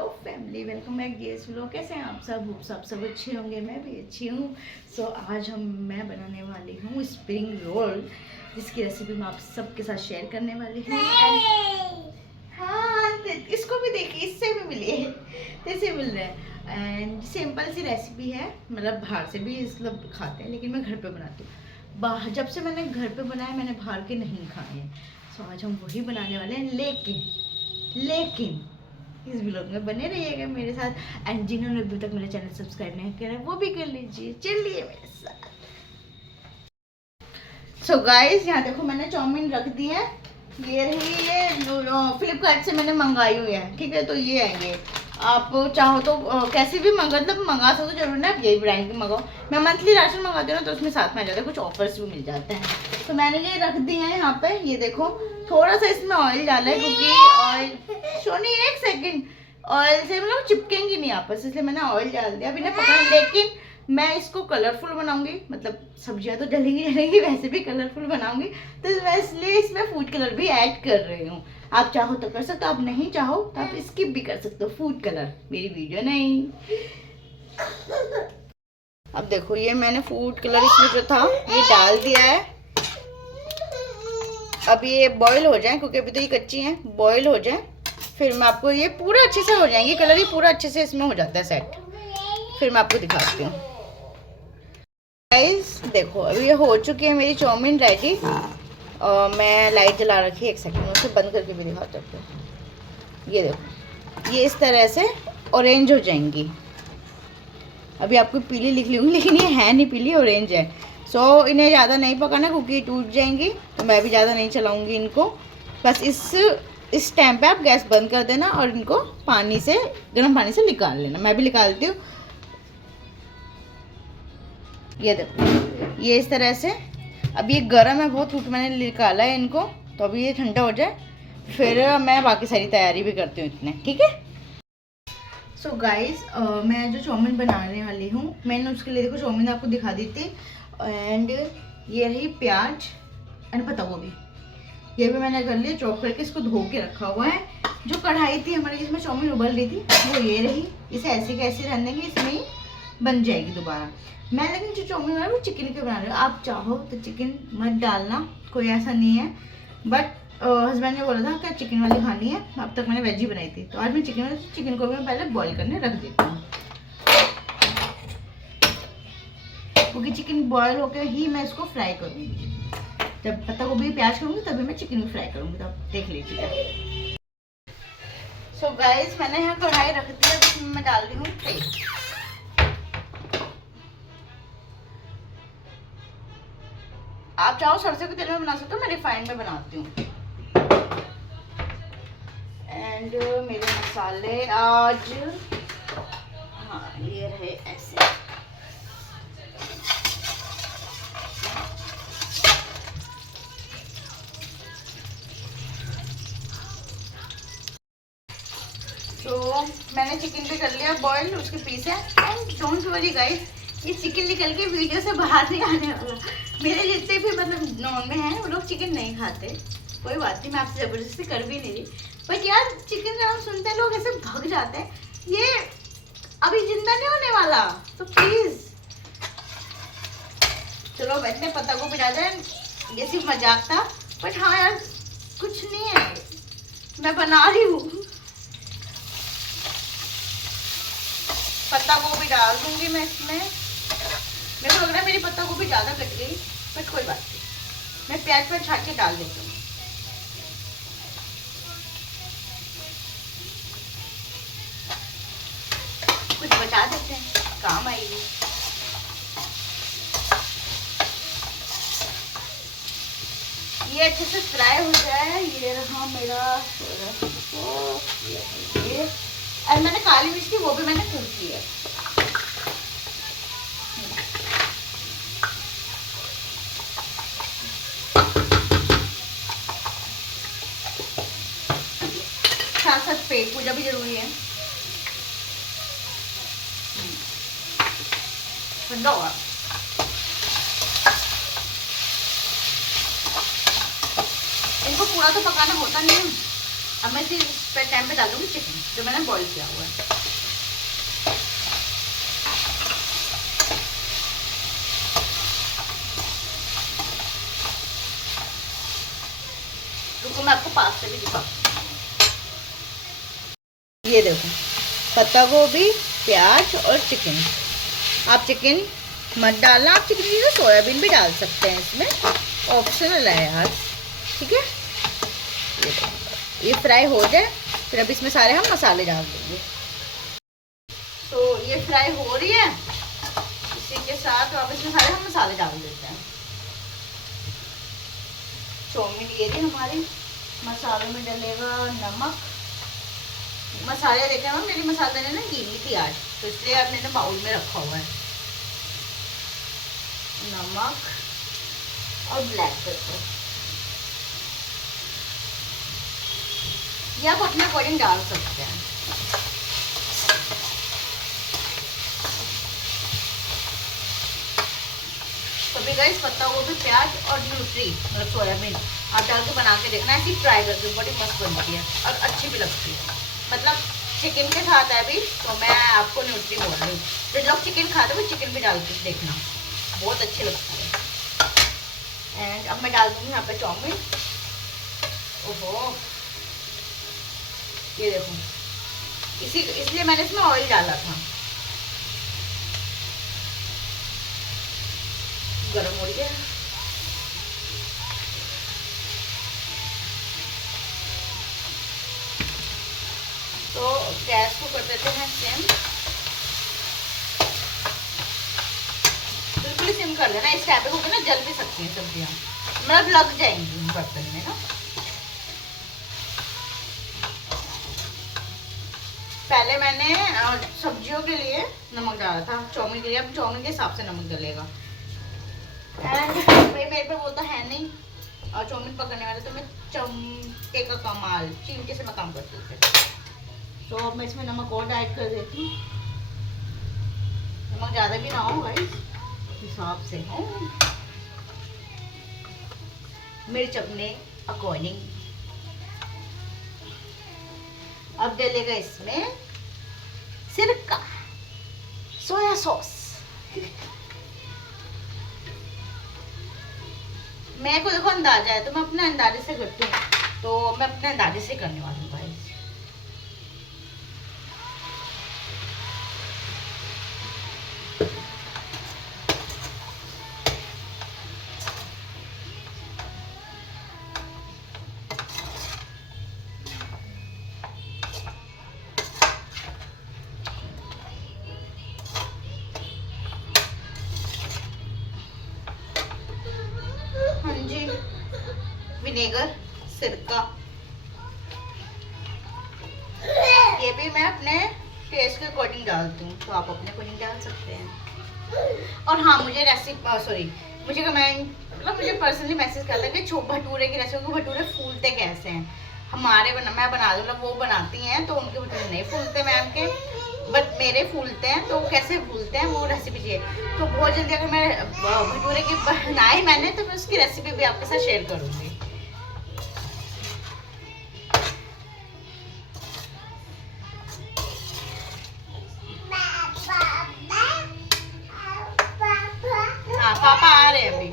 Hello family, welcome back guess vlog. कैसे हैं आप सब? सब सब अच्छे होंगे, मैं भी अच्छी हूँ। सो आज मैं बनाने वाली हूँ स्प्रिंग रोल, जिसकी रेसिपी मैं आप सबके साथ शेयर करने वाली हूँ। हाँ, इसको भी देखिए, इससे भी मिली है, इससे मिल रहा है। एंड सिंपल सी रेसिपी है, मतलब बाहर से भी मतलब खाते हैं, लेकिन मैं घर पे बनाती हूँ। बाहर जब से मैंने घर पे बनाया, मैंने बाहर के नहीं खाए हैं। सो आज हम वही बनाने वाले हैं, लेकिन इस ब्लॉग में बने रहिएगा मेरे साथ। एंड जिन्होंने अभी तक मेरा चैनल सब्सक्राइब नहीं किया है, वो भी कर लीजिए, चलिए मेरे साथ। सो गाइस, यहाँ देखो मैंने चाउमीन रख दी है। ये रही, ये फ्लिपकार्ट से मैंने मंगाई हुई है, ठीक है। तो ये है, ये आप चाहो तो कैसे भी मतलब मंगा सकते हो, जरूर ना यही ब्रांड की मंगाओ। मैं मंथली राशन मंगाती हूँ ना, तो उसमें साथ में आ जाता है, कुछ ऑफर्स भी मिल जाते हैं। तो मैंने ये रख दी है यहाँ पे। ये देखो, थोड़ा सा इसमें ऑयल डाला है, क्योंकि ऑयल सोनी एक सेकेंड, ऑयल से मतलब चिपकेंगी नहीं आपस, इसलिए मैंने ऑयल डाल दिया। अभी ना पका, लेकिन मैं इसको कलरफुल बनाऊंगी, मतलब सब्जियां तो जलेंगी, वैसे भी कलरफुल बनाऊंगी, तो मैं इसलिए इसमें फूड कलर भी ऐड कर रही हूँ। आप चाहो तो कर सकते हो, आप नहीं चाहो तो आप स्किप भी कर सकते हो फूड कलर, मेरी वीडियो नहीं। अब देखो, ये मैंने फूड कलर इसमें जो था ये डाल दिया है। अब ये बॉईल हो जाए, क्योंकि अभी तो ये कच्ची है, बॉईल हो जाए, फिर मैं आपको, ये पूरा अच्छे से हो जाएंगे कलर, ये पूरा अच्छे से इसमें हो जाता है सेट, फिर मैं आपको दिखाती हूँ। गाइस देखो, अभी ये हो चुकी है मेरी चाउमीन रेडी। मैं लाइट जला रखी है, एक सेकंड में उसे बंद करके भी दिखा सकते हो। ये देखो, ये इस तरह से ऑरेंज हो जाएंगी। अभी आपको पीली लिख ली होंगी, लेकिन ये है नहीं पीली, ऑरेंज है। सो इन्हें ज़्यादा नहीं पकाना, क्योंकि टूट जाएंगी, तो मैं भी ज़्यादा नहीं चलाऊँगी इनको। बस इस टाइम पे आप गैस बंद कर देना और इनको पानी से, गर्म पानी से निकाल लेना। मैं भी निकालती हूँ। ये देखो, ये इस तरह से। अभी ये गर्म है बहुत, क्योंकि मैंने निकाला है इनको, तो अभी ये ठंडा हो जाए, फिर मैं बाकी सारी तैयारी भी करती हूँ इतने, ठीक है। सो गाइस, मैं जो चाउमीन बनाने वाली हूँ, मैंने उसके लिए देखो चाउमीन आपको दिखा दी थी। एंड ये रही प्याज एंड पत्ता गोभी, ये भी मैंने कर लिया चॉप करके, इसको धो के रखा हुआ है। जो कढ़ाई थी हमारी जिसमें चाउमीन उबल रही थी, वो ये रही। इसे ऐसे कैसे रहने की, इसमें ही बन जाएगी दोबारा। मैं लेकिन जो चाउमीन बना रही हूँ वो चिकन के बना रही हूँ। आप चाहो तो चिकन मत डालना, कोई ऐसा नहीं है, बट हस्बैंड ने बोला था कि चिकन वाली खानी है। अब तक मैंने वेज ही बनाई थी, तो आज मैं चिकन को भी मैं पहले बॉईल करने रख देती हूँ, क्योंकि चिकन बॉयल होकर ही मैं इसको फ्राई करूँगी। जब पत्ता गोभी प्याज करूँगी तभी मैं चिकन भी फ्राई करूँगी, तो आप देख लीजिए। सो गाइस, मैंने यहाँ कढ़ाई रख दी है, जिसमें मैं डाल रही हूँ तेल। आप चाहो सरसों के तेल में बना सकते हो, मैं रिफाइंड में बनाती हूँ। एंड मेरे मसाले आज, हाँ ये रहे ऐसे। तो मैंने चिकन भी कर लिया बॉईल, उसके पीस है। एंड डोंट वरी गाइस, ये चिकन निकल के वीडियो से बाहर नहीं आने वाला। मेरे जितने भी मतलब नॉन में हैं, वो लोग चिकन नहीं खाते, कोई बात नहीं, मैं आपसे ज़बरदस्ती कर भी नहीं रही। बट यार, चिकन का नाम सुनते हैं लोग ऐसे भाग जाते हैं। ये अभी जिंदा नहीं होने वाला, तो प्लीज़ चलो बैठने, पत्ता को बिठा दें। ये सिर्फ मजाक था, बट हाँ यार, कुछ नहीं है, मैं बना रही हूँ। पत्ता गोभी डाल दूंगी मैं इसमें। मेरे को लग रहा है मेरी पत्ता गोभी ज़्यादा कट गई, बट कोई बात नहीं, मैं प्याज पर छाट के डाल देती हूँ। कुछ बचा देते हैं, काम आएगी। ये अच्छे से फ्राई हो जाए। ये रहा मेरा, ये और मैंने काली मिर्च थी, वो भी मैंने कूट की है। साथ साथ पेट पूजा भी जरूरी है। ठंडा होगा, इनको पूरा तो पकाना होता नहीं है, अब मैं इसी टाइम पे डालूंगी चिकन जो मैंने बॉईल किया हुआ है। रुको मैं आपको पास से भी दिखाऊँ। ये देखो पत्ता गोभी, प्याज और चिकन। आप चिकन मत डालना, आप चिकन की सोयाबीन भी डाल सकते हैं, इसमें ऑप्शनल है यार, ठीक है। ये फ्राई हो जाए फिर अब इसमें सारे हम मसाले डाल देंगे। तो ये फ्राई हो रही है, इसी के साथ अब इसमें सारे हम मसाले डाल देते हैं। चाउमीन ये रही हमारी, मसालों में डलेगा नमक। मसाले देखे ना मेरी मसाले ने ना गीली थी आज, तो इसलिए अब मैंने बाउल में रखा हुआ है। नमक और ब्लैक पेपर, ये आप अपने अकॉर्डिंग डाल सकते हैं। कभी गाइस पत्ता गोभी, प्याज और न्यूट्री मतलब सोयाबीन आप डाल के बना के देखना, ऐसी ट्राई करके बड़ी मस्त बनती है और अच्छी भी लगती है। मतलब चिकन के साथ है अभी, तो मैं आपको न्यूट्री बोल रही हूँ। जो लोग चिकन खाते हैं वो चिकन भी डाल के देखना, बहुत अच्छी लगती है। एंड अब मैं डाल दूँगी यहाँ पे चाउमीन। ओहो ये देखो, इसलिए मैंने इसमें ऑयल डाला था। गरम हो गया, तो गैस को कर देते हैं सिम, बिल्कुल ही सिम कर देना। इस टाइप पे होकर ना जल भी सकती हैं सब्जियां, मतलब लग जाएंगी बर्तन में ना। पहले मैंने सब्जियों के लिए नमक डाला था, चाउमीन के लिए अब चाउमीन के हिसाब से नमक डलेगा। एंड मेरे पे बोलता है नहीं और चाउमीन पकड़ने वाले, तो मैं चमचे का कमाल चिमटे से मैं काम करती हूँ। तो अब मैं इसमें नमक और ऐड कर देती हूँ। नमक ज़्यादा भी ना हो गाइस, हिसाब से हो। मिर्च अपने अकॉर्डिंग। अब डलेगा इसमें सिरका, सोया सॉस। मेरे को देखो अंदाजा है, तो मैं अपने अंदाजे से करती हूँ, तो मैं अपने अंदाजे से करने वाली हूँ गाइस। हाँ जी, विनेगर, सिरका, ये भी मैं अपने टेस्ट के अकॉर्डिंग डालती हूँ, तो आप अपने अकॉर्डिंग डाल सकते हैं। और हाँ मुझे रेसिपी सॉरी मुझे कमेंट मतलब मुझे पर्सनली मैसेज करता है कि भटूरे की रेसिपी, भटूरे फूलते कैसे हैं। हमारे मैं बना दूँ, मतलब वो बनाती हैं तो उनके भटूरे नहीं फूलते मैम के, बट मेरे फूलते हैं। तो कैसे फूलते हैं वो रेसिपी चाहिए, तो बहुत जल्दी अगर मैं भटूरे की बनाई मैंने, तो मैं उसकी रेसिपी भी आपके साथ शेयर करूँगी। पापा आ रहे हैं अभी,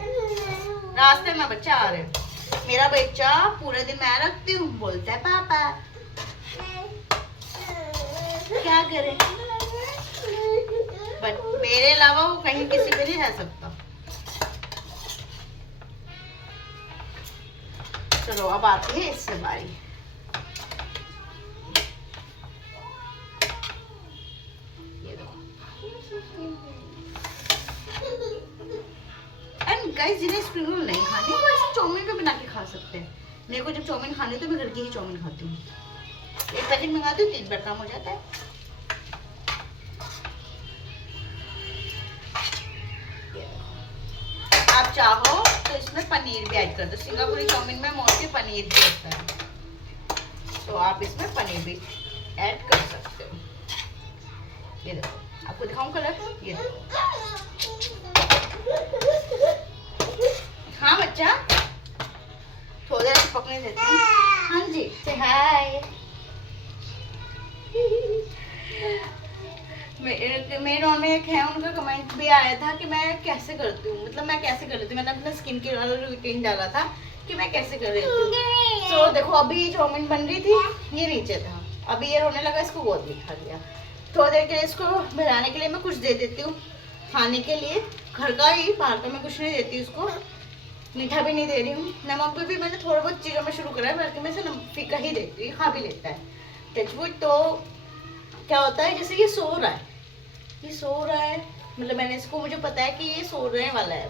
रास्ते में बच्चा आ रहे हैं। मेरा बच्चा पूरे दिन मैं रखती हूँ, बोलता है पापा। क्या करे, बट मेरे अलावा वो कहीं किसी पे नहीं रह सकता। चलो अब आती है इससे बारी। गाइस जिन्हें स्प्रिंग रोल नहीं खाने वो ऐसे चाउमीन पे बना के खा सकते हैं। मेरे को जब चाउमीन खानी है तो मैं घर की ही चाउमीन खाती हूँ। एक पैकेट मंगाती हूँ, 3 बार काम हो जाता है। आप चाहो तो इसमें पनीर भी ऐड कर दो, सिंगापुरी चाउमीन में मोस्टली पनीर भी होता है, तो आप इसमें पनीर भी ऐड कर सकते हो। ये देखो आपको दिखाऊं कलर, ये देखो। हाँ बच्चा, थोड़ी देर पकने देते हैं। हाँ जी, से हाय। मेरे नॉन में एक है, उनका कमेंट भी आया था कि मैं कैसे करती हूँ, मतलब मैं कैसे कर लेती हूँ। मैंने अपना स्किन केयर वाला रूटीन डाला था कि मैं कैसे कर लेती हूँ। तो देखो अभी चाउमीन बन रही थी, ये नीचे था, अभी ये रोने लगा, इसको गोद में खा लिया। थोड़ी देर के लिए इसको बनाने के लिए मैं कुछ दे देती हूँ खाने के लिए, घर का ही, बाहर का मैं कुछ नहीं देती उसको, मीठा भी नहीं दे रही हूँ। नमक भी मैंने थोड़ा बहुत चीज़ों में शुरू करा है, बल्कि मैं इसे फीका ही देती हूँ, खा भी लेता है टचवुड। तो क्या होता है, जैसे ये सो रहा है, ये सो रहा है, मतलब मैंने इसको, मुझे पता है कि ये सोने वाला है।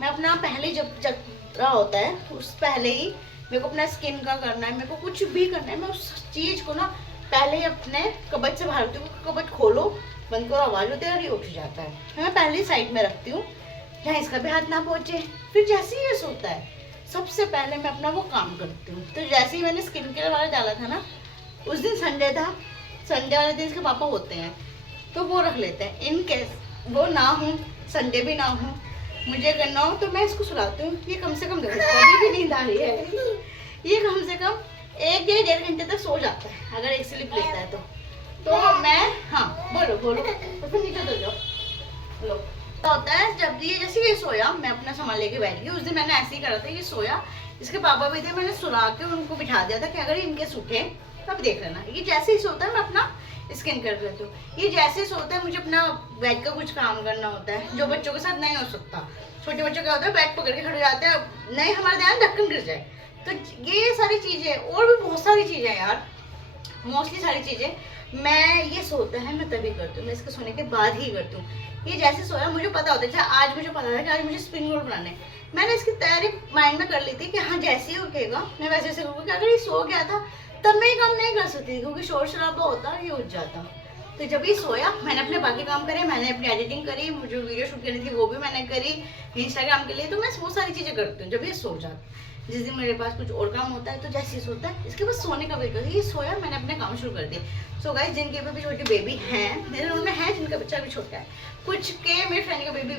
मैं अपना पहले जब जग रहा होता है उस पहले ही मेरे को अपना स्किन का करना है, मेरे को कुछ भी करना है, मैं उस चीज़ को ना पहले ही अपने कबट से बाहर होती हूँ। कबट खोलो, बंद करो, आवाज़ होती है और ये उठ जाता है, मैं पहले ही साइड में रखती हूँ जहाँ इसका भी हाथ ना पहुँचे। फिर जैसे ही ये सोता है सबसे पहले मैं अपना वो काम करती हूँ। तो जैसे ही मैंने स्किन केयर वाला डाला था ना, उस दिन संडे था, संडे वाले दिन इसके पापा होते हैं तो वो रख लेते हैं। इन केस वो ना हो, संडे भी ना हो, मुझे करना हो, तो मैं इसको सुलाती हूँ। ये कम से कम देखो अभी भी नींद आ रही है, ये कम से कम 1 या 1.5 घंटे तक सो जाता है अगर एक स्लिप लेता है तो मैं, हाँ बोलो बोलो, तो फिर नीचे तो जाओ। लो, तो होता है जब ये जैसे ये सोया, मैं अपना सामान लेके बैठ गई। उस दिन मैंने ऐसे ही करा था, ये सोया, इसके पापा भी थे, मैंने सुला के उनको बिठा दिया था कि अगर इनके सूखे तब देख लेना। ये जैसे ही सोता है मैं अपना स्किन कर लेती हूँ। ये जैसे सोता है मुझे अपना बेड का कुछ काम करना होता है, जो बच्चों के साथ नहीं हो सकता। छोटे बच्चों का होता है बैग पकड़ के खड़े जाते हैं, नहीं हमारा ध्यान ढक्कन गिर जाए। तो ये सारी चीज़ें और भी बहुत सारी चीज़ें यार, मोस्टली सारी चीज़ें मैं, ये सोता है मैं तभी करती हूँ, मैं इसके सोने के बाद ही करती हूँ। ये जैसे सोया मुझे पता होता है, आज मुझे पता था कि आज मुझे स्प्रिंग रोल बनाने, मैंने इसकी तैयारी माइंड में कर ली थी कि हाँ जैसे ही उठेगा मैं वैसे वैसे करूँगी। अगर ये सो गया था तब मैं ये काम नहीं कर सकती क्योंकि शोर शराबा होता ये उठ जाता। तो जब ये सोया मैंने अपने बाकी काम करे, मैंने अपनी एडिटिंग करी, मुझे वीडियो शूट करनी थी वो भी मैंने करी इंस्टाग्राम के लिए। तो मैं वो सारी चीज़ें करती हूँ जब ये सो जाता। जिस दिन मेरे पास कुछ और काम होता है तो जैसे ये सोता है इसके पास सोने का वेट करती है, ये सोया मैंने अपने काम शुरू कर दिए। सो गाइस, जिनके भी छोटी बेबी हैं, मेरे उनमें है जिनका बच्चा भी छोटा है, कुछ के मेरे फ्रेंड का बेबी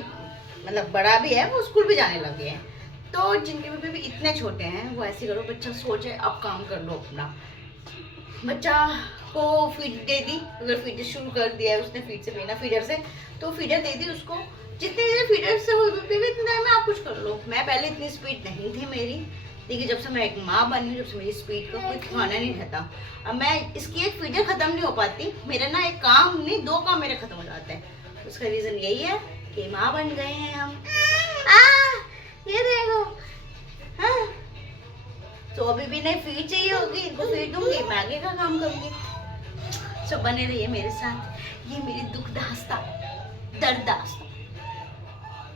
मतलब बड़ा भी है, वो स्कूल भी जाने लगे हैं। तो जिनके भी बेबी इतने छोटे हैं वो ऐसे करो, बच्चा सोचे अब काम कर लो अपना। बच्चा को फीड दे दी, अगर फीड शुरू कर दिया है उसने फीड से पीना, फीडर से, तो फीडर दे दी उसको, जितने देर फीडर से वो दूध पीवे इतने देर में आप कुछ कर लो। मैं पहले इतनी स्पीड नहीं थी मेरी, देखिए जब से मैं एक माँ बनी, जब से मेरी स्पीड का कोई खाना नहीं रहता। अब मैं इसकी एक फीडर खत्म नहीं हो पाती, मेरा ना एक काम नहीं 2 काम मेरे खत्म हो जाते हैं। उसका रीज़न यही है कि माँ बन गए हैं हम। ये देखो, हाँ तो अभी भी नहीं फीड चाहिए होगी, इनको फीड दूंगी, मैं आगे का काम करूंगी। सब बने रहिए मेरे साथ, ये मेरी दुख दास्ता, दर्द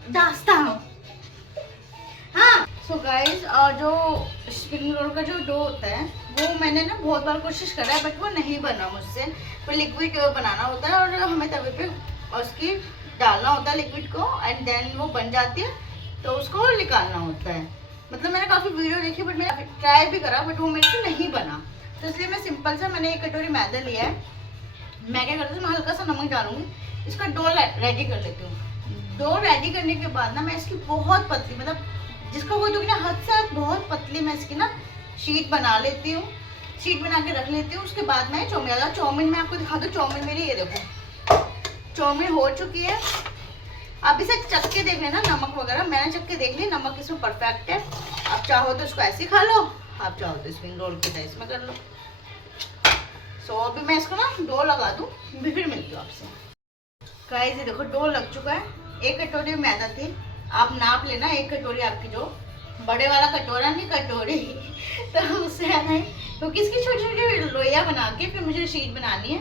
दास्ता, हाँ। सो गाइस, जो स्प्रिंग रोल का जो डो होता है वो मैंने ना बहुत बार कोशिश करा है बट वो नहीं बना मुझसे। वो लिक्विड बनाना होता है और हमें तवे पे उसकी डालना होता है लिक्विड को, एंड देन वो बन जाती है तो उसको निकालना होता है। मतलब मैंने काफ़ी वीडियो देखी बट मैंने ट्राई भी करा बट वो मेरे से नहीं बना। तो इसलिए मैं सिंपल सा, मैंने 1 कटोरी मैदा लिया है। मैं क्या करती हूँ, मैं हल्का सा नमक डालूंगी, इसका डो रेडी कर लेती हूँ। डो रेडी करने के बाद ना मैं इसकी बहुत पतली, मतलब जिसका कोई दुखना हद से हद बहुत पतली, मैं इसकी ना शीट बना लेती हूँ, शीट बना के रख लेती हूँ। उसके बाद मैं चाउमीन मैं आपको दिखा दूँ। चाउमीन मेरी ये देखो, चाउमीन हो चुकी है। आप इसे चख के देख लेना नमक वगैरह, मैंने चख के देख ली, नमक इसमें परफेक्ट है। आप चाहो तो इसको ऐसे खा लो, आप चाहो तो स्प्रिंग रोल के टाइप में कर लो। सो अभी मैं इसको ना डो लगा दूँ, फिर मिलती हूँ आपसे। गाइस ये देखो डो लग चुका है। 1 कटोरी मैदा थी, आप नाप लेना 1 कटोरी आपकी, जो बड़े वाला कटोरा नहीं कटोरी तो उससे है नहीं, क्योंकि इसकी छोटी छोटी लोइयाँ बना के फिर मुझे शीट बनानी है,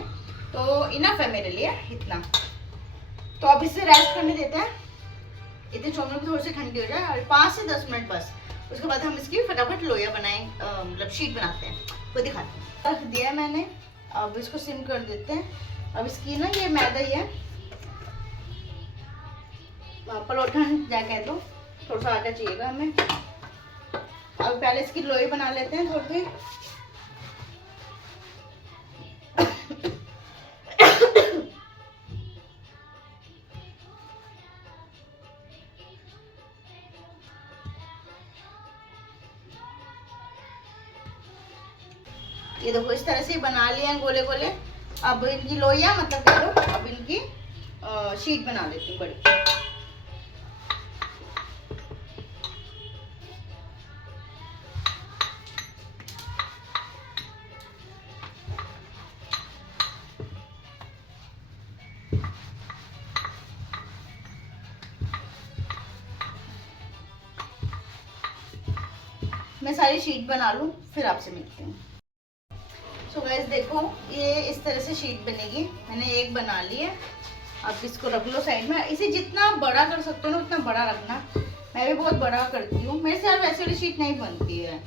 तो इनफ है मेरे लिए इतना। तो अब इसे रेस्ट करने देते हैं, इतनी चाउमीन भी थोड़ी सी ठंडी हो जाए, और 5 से 10 मिनट बस। उसके बाद हम इसकी फटाफट लोया बनाएं, मतलब शीट बनाते हैं, वो दिखाते हैं। रख दिया है मैंने, अब इसको सिम कर देते हैं। अब इसकी ना ये मैदा ही है, पलोठन क्या कह दो, थोड़ा सा आटा चाहिएगा हमें। अब पहले इसकी लोई बना लेते हैं थोड़ी। ये देखो इस तरह से बना लिए हैं गोले गोले। अब इनकी लोइयाँ मतलब कह लो, अब इनकी शीट बना लेती हूँ बड़ी। मैं सारी शीट बना लूँ फिर आपसे मिलती हूँ। सो गाइस देखो ये इस तरह से शीट बनेगी। मैंने एक बना ली है। आप इसको रख लो साइड में। इसे जितना बड़ा कर सकते हो ना उतना बड़ा रखना। मैं भी बहुत बड़ा करती हूँ। मेरे से यार वैसे वाली शीट नहीं बनती है,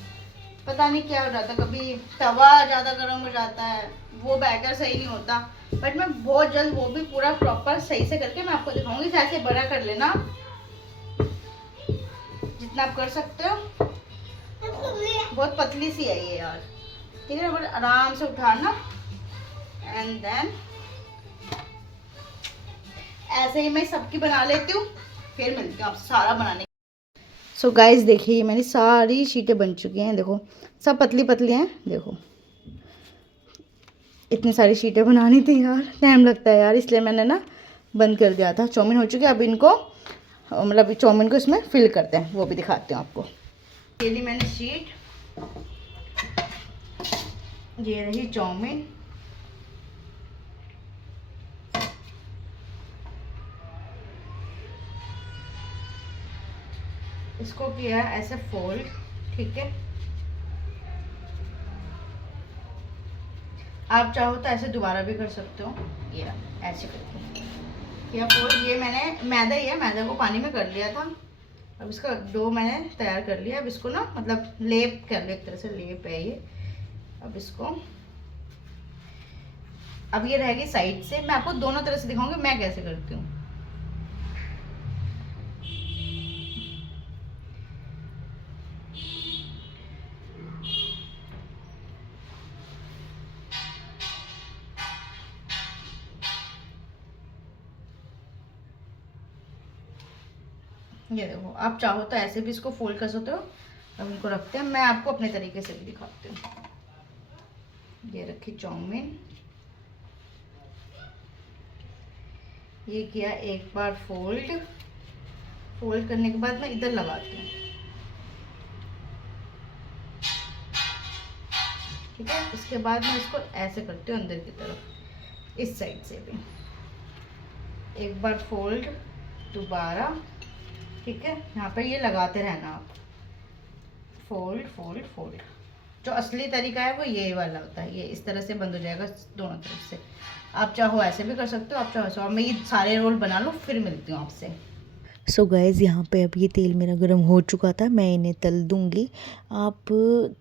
पता नहीं क्या हो जाता, कभी तवा ज़्यादा गर्म हो जाता है, वो बैटर सही नहीं होता। बट मैं बहुत जल्द वो भी पूरा प्रॉपर सही से करके मैं आपको दिखाऊंगी। ऐसे बड़ा कर लेना जितना आप कर सकते हो। बहुत पतली सी है ये यार, ठीक है। बट आराम से उठाना एंड देन ऐसे ही मैं सबकी बना लेती हूँ, फिर मिलती हूँ आपसे सारा बनाने। सो गाइस देखिए ये मेरी सारी शीटें बन चुकी हैं। देखो सब पतली पतली हैं। देखो इतनी सारी शीटें बनानी थी यार, टाइम लगता है यार, इसलिए मैंने ना बंद कर दिया था। चाउमीन हो चुकी है। अब इनको मतलब चाउमीन को इसमें फिल करते हैं, वो भी दिखाती हूँ आपको। ये ली मैंने शीट, ये रही चाउमीन। इसको किया ऐसे फोल्ड, ठीक है। आप चाहो तो ऐसे दोबारा भी कर सकते हो, ये ऐसे करके किया फोल्ड। ये मैंने मैदा ही है, मैदा को पानी में कर लिया था। अब इसका डो मैंने तैयार कर लिया। अब इसको ना मतलब लेप कर लिया, एक तरह से लेप है ये। अब इसको अब ये रहेगी साइड से। मैं आपको दोनों तरह से दिखाऊंगी मैं कैसे करती हूँ। ये देखो आप चाहो तो ऐसे भी इसको फोल्ड कर सकते हो। अब इनको रखते हैं, मैं आपको अपने तरीके से भी दिखाती हूँ। ये रखी चाउमीन, ये किया एक बार फोल्ड। फोल्ड करने के बाद मैं इधर लगाती हूँ, ठीक है। इसके बाद मैं इसको ऐसे करती हूँ अंदर की तरफ, इस साइड से भी एक बार फोल्ड दोबारा, ठीक है। यहाँ पर ये लगाते रहना आप, फोल्ड फोल्ड फोल्ड। जो असली तरीका है वो ये वाला होता है। ये इस तरह से बंद हो जाएगा दोनों तरफ से। आप चाहो ऐसे भी कर सकते हो, आप चाहो ऐसे। और मैं ये सारे रोल बना लूँ फिर मिलती हूँ आपसे। सो गाइज़ यहाँ पे अब ये तेल मेरा गर्म हो चुका था, मैं इन्हें तल दूँगी। आप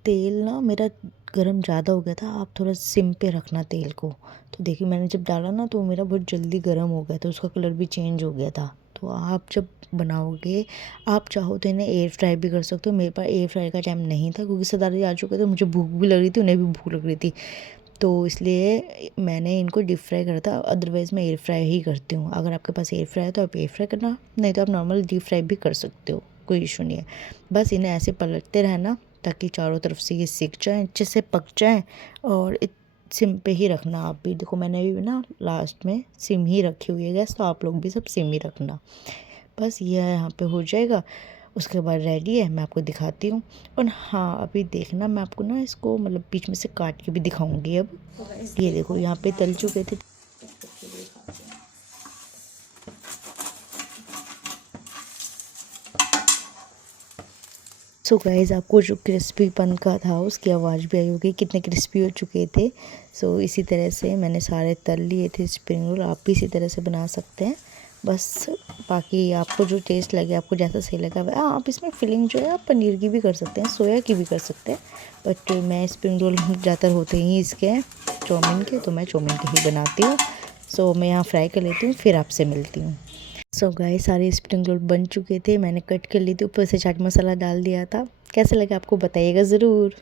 तेल ना मेरा गर्म ज़्यादा हो गया था, आप थोड़ा सिम पे रखना तेल को। तो देखिए मैंने जब डाला ना तो मेरा बहुत जल्दी गर्म हो गया था, उसका कलर भी चेंज हो गया था। तो आप जब बनाओगे, आप चाहो तो इन्हें एयर फ्राई भी कर सकते हो। मेरे पास एयर फ्राई का टाइम नहीं था क्योंकि सरदार जी आ चुके थे, मुझे भूख भी लग रही थी, उन्हें भी भूख लग रही थी, तो इसलिए मैंने इनको डीप फ्राई करा था। अदरवाइज़ मैं एयर फ्राई ही करती हूँ। अगर आपके पास एयर फ्राई है तो आप एयर फ्राई करना, नहीं तो आप नॉर्मल डीप फ्राई भी कर सकते हो, कोई इशू नहीं है। बस इन्हें ऐसे पलटते रहना ताकि चारों तरफ से ये सिक जाएँ, अच्छे से पक जाएँ। और सिम पे ही रखना आप भी। देखो मैंने भी ना लास्ट में सिम ही रखी हुई है गैस, तो आप लोग भी सब सिम ही रखना। बस ये यहाँ पे हो जाएगा, उसके बाद रेडी है, मैं आपको दिखाती हूँ। और हाँ अभी देखना, मैं आपको ना इसको मतलब बीच में से काट के भी दिखाऊंगी। अब ये देखो यहाँ पे तल चुके थे। सो गाइज़ आपको जो क्रिस्पीपन का था उसकी आवाज़ भी आई होगी, कितने क्रिस्पी हो चुके थे। सो इसी तरह से मैंने सारे तल लिए थे स्प्रिंग रोल। आप भी इसी तरह से बना सकते हैं। बस बाकी आपको जो टेस्ट लगे, आपको जैसा सही लगा। आप इसमें फिलिंग जो है आप पनीर की भी कर सकते हैं, सोया की भी कर सकते हैं। बट मैं स्प्रिंग रोल ज़्यादातर होते ही इसके हैं चाउमीन के, तो मैं चाउमीन के ही बनाती हूँ। सो मैं यहाँ फ्राई कर लेती हूँ, फिर आपसे मिलती हूँ। सो गाइस सारे स्प्रिंग रोल बन चुके थे, मैंने कट कर ली थी, ऊपर से चाट मसाला डाल दिया था। कैसे लगा आपको बताइएगा ज़रूर।